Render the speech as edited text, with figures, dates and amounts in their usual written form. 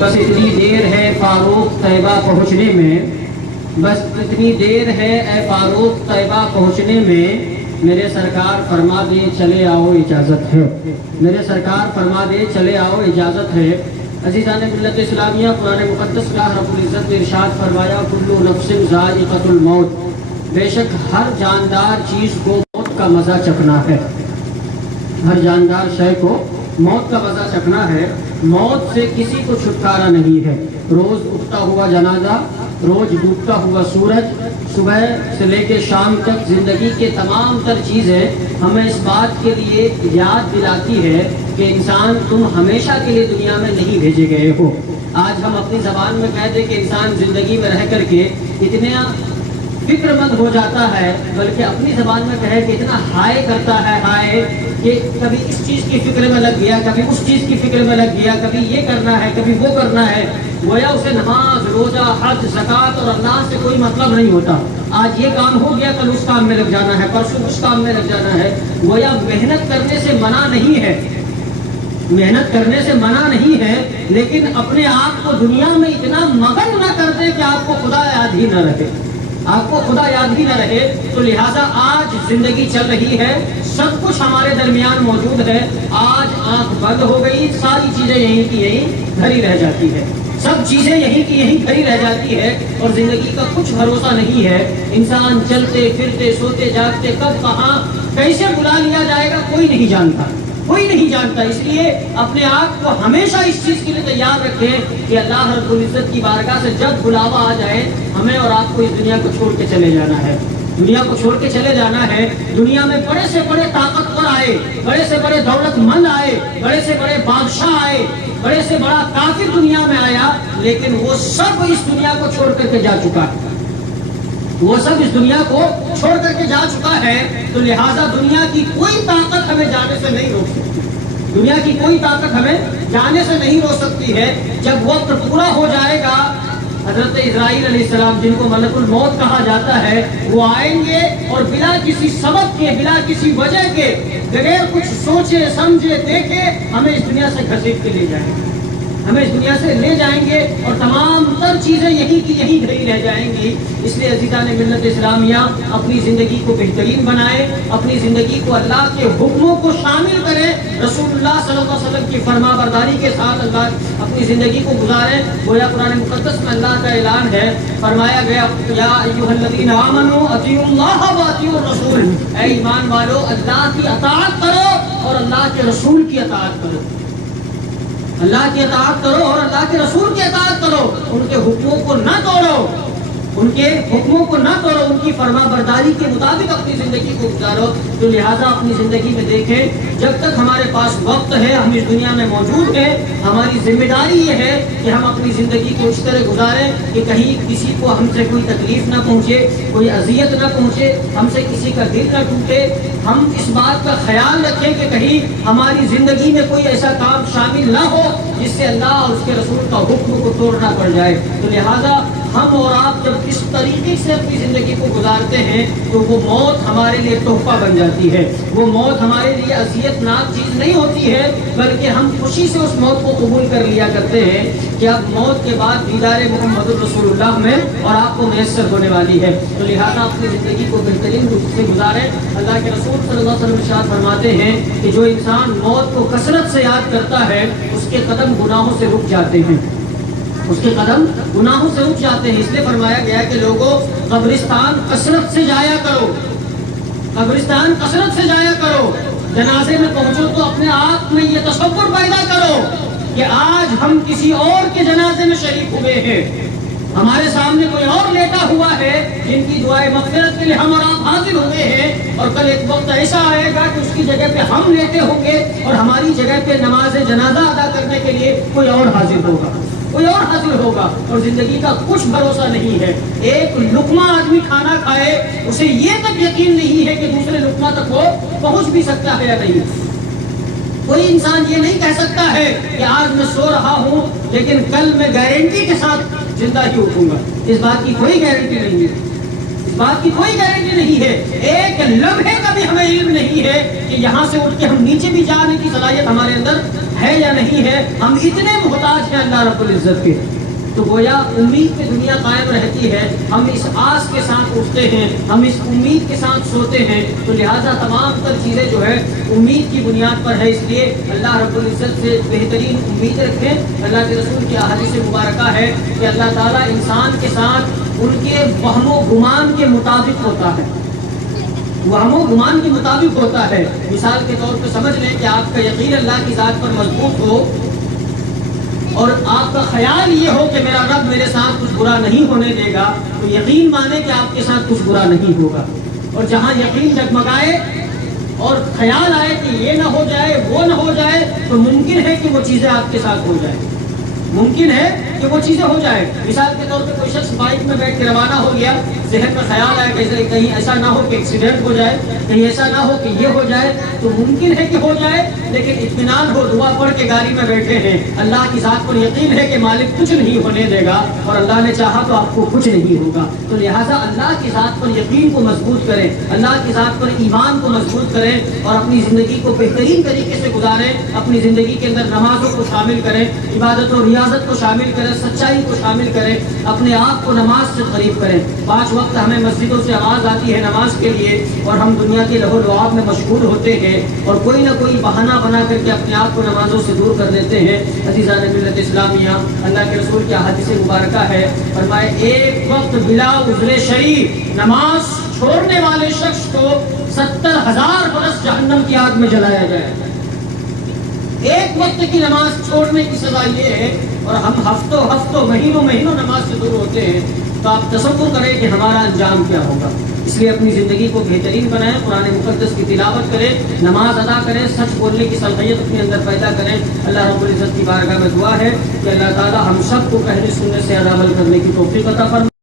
بس اتنی دیر ہے فاروق طیبہ پہنچنے میں، بس اتنی دیر ہے اے فاروق طیبہ پہنچنے میں، میرے سرکار فرما دے چلے آؤ اجازت ہے، میرے سرکار فرما دے چلے آؤ اجازت ہے۔ عزیزان ملت اسلامیہ، قرآن مقدس کا رب العزت نے ارشاد فرمایا کل نفس ذائقۃ الموت، بے شک ہر جاندار چیز کو موت کا مزہ چکھنا ہے، ہر جاندار شے کو موت کا مزہ چکھنا ہے۔ موت سے کسی کو چھٹکارا نہیں ہے۔ روز اٹھتا ہوا جنازہ، روز ڈوبتا ہوا سورج، صبح سے لے کے شام تک زندگی کے تمام تر چیزیں ہمیں اس بات کے لیے یاد دلاتی ہے کہ انسان تم ہمیشہ کے لیے دنیا میں نہیں بھیجے گئے ہو۔ آج ہم اپنی زبان میں کہہ دیں کہ انسان زندگی میں رہ کر کے اتنا فکر مند ہو جاتا ہے، بلکہ اپنی زبان میں کہے کہ اتنا ہائے کرتا ہے، ہائے کہ کبھی اس چیز کی فکر میں لگ گیا، کبھی اس چیز کی فکر میں لگ گیا، کبھی یہ کرنا ہے، کبھی وہ کرنا ہے، گویا اسے نماز، روزہ، حج، زکوٰۃ اور اللہ سے کوئی مطلب نہیں ہوتا۔ آج یہ کام ہو گیا، کل اس کام میں لگ جانا ہے، پرسوں اس کام میں لگ جانا ہے۔ گویا محنت کرنے سے منع نہیں ہے، محنت کرنے سے منع نہیں ہے، لیکن اپنے آپ کو دنیا میں اتنا مگن نہ کر دے کہ آپ کو خدا یاد ہی نہ رہے، آپ کو خدا یاد ہی نہ رہے۔ تو لہٰذا آج زندگی چل رہی ہے، سب کچھ ہمارے درمیان موجود ہے، آج آنکھ بند ہو گئی، ساری چیزیں یہیں کی یہیں دھری رہ جاتی ہے، سب چیزیں یہیں کی یہیں دھری رہ جاتی ہے، اور زندگی کا کچھ بھروسہ نہیں ہے۔ انسان چلتے پھرتے سوتے جاگتے کب کہاں کیسے بلا لیا جائے گا کوئی نہیں جانتا، کوئی نہیں جانتا۔ اس لیے اپنے آپ کو ہمیشہ اس چیز کے لیے تیار رکھیں کہ اللہ رب العزت کی بارگاہ سے جب بلاوا آ جائے، ہمیں اور آپ کو اس دنیا کو چھوڑ کے چلے جانا ہے، دنیا کو چھوڑ کے چلے جانا ہے۔ دنیا میں بڑے سے بڑے طاقتور آئے، بڑے سے بڑے دولت مند آئے، بڑے سے بڑے بادشاہ آئے، بڑے سے بڑا کافر دنیا میں آیا، لیکن وہ سب اس دنیا کو چھوڑ کر کے جا چکا ہے، وہ سب اس دنیا کو چھوڑ کر کے جا چکا ہے۔ تو لہٰذا دنیا کی کوئی طاقت ہمیں جانے سے نہیں روک سکتی، دنیا کی کوئی طاقت ہمیں جانے سے نہیں روک سکتی ہے۔ جب وقت پورا ہو جائے گا، حضرت اسرائیل علیہ السلام جن کو ملک الموت کہا جاتا ہے، وہ آئیں گے اور بلا کسی سبب کے، بلا کسی وجہ کے، بغیر کچھ سوچے سمجھے دیکھے ہمیں اس دنیا سے گھسیٹ کے لے جائیں گے، ہمیں اس دنیا سے لے جائیں گے، اور تمام تر چیزیں یہی کی یہی دھری رہ جائیں گی۔ اس لیے عزیزان ملت اسلامیہ، اپنی زندگی کو بہترین بنائیں، اپنی زندگی کو اللہ کے حکموں کو شامل کریں، رسول اللہ صلی اللہ علیہ وسلم کی فرما برداری کے ساتھ اللہ اپنی زندگی کو گزاریں۔ گویا قرآن مقدس میں اللہ کا اعلان ہے، فرمایا گیا یا ایھا الذین آمنوا اطیعوا اللہ واطیعوا الرسول، اے ایمان والو اللہ کی اطاعت کرو اور اللہ کے رسول کی اطاعت کرو، اللہ کی اطاعت کرو اور اللہ کے رسول کی اطاعت کرو، ان کے حکموں کو نہ توڑو، ان کے حکموں کو نہ توڑو، ان کی فرما برداری کے مطابق اپنی زندگی کو گزارو۔ تو لہٰذا اپنی زندگی میں دیکھیں، جب تک ہمارے پاس وقت ہے، ہم اس دنیا میں موجود ہیں، ہماری ذمہ داری یہ ہے کہ ہم اپنی زندگی کو اس طرح گزاریں کہ کہیں کسی کو ہم سے کوئی تکلیف نہ پہنچے، کوئی اذیت نہ پہنچے، ہم سے کسی کا دل نہ ٹوٹے۔ ہم اس بات کا خیال رکھیں کہ کہیں ہماری زندگی میں کوئی ایسا کام شامل نہ ہو جس سے اللہ اور اس کے رسول کا حکم کو توڑنا پڑ جائے۔ تو لہٰذا ہم اور آپ جب اس طریقے سے اپنی زندگی کو گزارتے ہیں تو وہ موت ہمارے لیے تحفہ بن جاتی ہے، وہ موت ہمارے لیے اذیت ناک چیز نہیں ہوتی ہے، بلکہ ہم خوشی سے اس موت کو قبول کر لیا کرتے ہیں کہ اب موت کے بعد دیدار محمد الرسول اللہ میں اور آپ کو میسر ہونے والی ہے۔ تو لہٰذا اپنی زندگی کو بہترین سے گزاریں۔ اللہ کے رسول صلی اللہ علیہ وسلم ارشاد فرماتے ہیں کہ جو انسان موت کو کثرت سے یاد کرتا ہے اس کے قدم گناہوں سے رک جاتے ہیں، اس کے قدم گناہوں سے رک جاتے ہیں۔ اس لیے فرمایا گیا کہ لوگوں قبرستان کثرت سے جایا کرو، قبرستان کثرت سے جایا کرو، جنازے میں پہنچو تو اپنے آپ میں یہ تصور پیدا کرو کہ آج ہم کسی اور کے جنازے میں شریک ہوئے ہیں، ہمارے سامنے کوئی اور لیٹا ہوا ہے جن کی دعائے مغفرت کے لیے ہم اور آپ حاضر ہوئے ہیں، اور کل ایک وقت ایسا آئے گا کہ اس کی جگہ پہ ہم لیٹے ہوں گے اور ہماری جگہ پہ نماز جنازہ ادا کرنے کے لیے کوئی اور حاضر ہوگا، کوئی اور حاضر ہوگا، اور زندگی کا کچھ بھروسہ نہیں ہے۔ ایک لقمہ آدمی کھانا کھائے اسے یہ تک یقین نہیں ہے کہ دوسرے لقمہ تک وہ پہنچ بھی سکتا ہے یا نہیں۔ کوئی انسان یہ نہیں کہہ سکتا ہے کہ آج میں سو رہا ہوں لیکن کل میں گارنٹی کے ساتھ زندہ ہی اٹھوں گا، اس بات کی کوئی گارنٹی نہیں ہے، اس بات کی کوئی گارنٹی نہیں ہے۔ ایک لمحے کا بھی ہمیں علم نہیں ہے کہ یہاں سے اٹھ کے ہم نیچے بھی جانے کی صلاحیت ہمارے اندر ہے یا نہیں ہے، ہم اتنے محتاج ہیں اللہ رب العزت کے۔ تو گویا امید پہ دنیا قائم رہتی ہے، ہم اس آس کے ساتھ اٹھتے ہیں، ہم اس امید کے ساتھ سوتے ہیں، تو لہٰذا تمام تر چیزیں جو ہے امید کی بنیاد پر ہے۔ اس لیے اللہ رب العزت سے بہترین امید رکھیں۔ اللہ کے رسول کی احادیث مبارکہ ہے کہ اللہ تعالیٰ انسان کے ساتھ ان کے وہم و گمان کے مطابق ہوتا ہے، وہم و گمان کے مطابق ہوتا ہے۔ مثال کے طور پہ سمجھ لیں کہ آپ کا یقین اللہ کی ذات پر مضبوط ہو اور آپ کا خیال یہ ہو کہ میرا رب میرے ساتھ کچھ برا نہیں ہونے دے گا، تو یقین مانے کہ آپ کے ساتھ کچھ برا نہیں ہوگا۔ اور جہاں یقین جگمگائے اور خیال آئے کہ یہ نہ ہو جائے وہ نہ ہو جائے، تو ممکن ہے کہ وہ چیزیں آپ کے ساتھ ہو جائیں، ممکن ہے کہ وہ چیزیں ہو جائیں۔ مثال کے طور پہ کوئی شخص بائک میں بیٹھ کے روانہ ہو گیا، ذہن میں خیال آیا کہ کہیں ایسا نہ ہو کہ ایکسیڈنٹ ہو جائے، کہیں ایسا نہ ہو کہ یہ ہو جائے، تو ممکن ہے کہ ہو جائے، لیکن اطمینان ہو، دعا پڑھ کے گاڑی میں بیٹھے ہیں، اللہ کی ذات پر یقین ہے کہ مالک کچھ نہیں ہونے دے گا، اور اللہ نے چاہا تو آپ کو کچھ نہیں ہوگا۔ تو لہٰذا اللہ کی ذات پر یقین کو مضبوط کریں، اللہ کی ذات پر ایمان کو مضبوط کریں، اور اپنی زندگی کو بہترین طریقے سے گزاریں۔ اپنی زندگی کے اندر نمازوں کو شامل کریں، عبادت و ریاضت کو شامل کریں، سچائی کو شامل کریں، اپنے آپ کو نماز سے قریب کریں۔ 5 وقت ہمیں مسجدوں سے آواز آتی ہے نماز کے لیے، اور ہم دنیا کے لہو لعاب میں مشغول ہوتے ہیں، اور کوئی نہ کوئی بہانہ بنا کر کے اپنے آپ کو نمازوں سے دور کر دیتے ہیں۔ عزیزان ملت اسلامیہ، اللہ کے رسول کی حدیث مبارکہ ہے، فرمائے ایک وقت بلا عذر شرعی نماز چھوڑنے والے شخص کو 70,000 برس جہنم کی آگ میں جلایا جائے۔ ایک وقت کی نماز چھوڑنے کی سزا یہ ہے، اور ہم ہفتوں مہینوں نماز سے دور ہوتے ہیں، تو آپ تصور کریں کہ ہمارا انجام کیا ہوگا۔ اس لیے اپنی زندگی کو بہترین بنائیں، قرآن مقدس کی تلاوت کریں، نماز ادا کریں، سچ بولنے کی صلاحیت اپنے اندر پیدا کریں۔ اللہ رب العزت کی بارگاہ میں دعا ہے کہ اللہ تعالی ہم سب کو اہل سنت سے عمل کرنے کی توفیق عطا فرمائے۔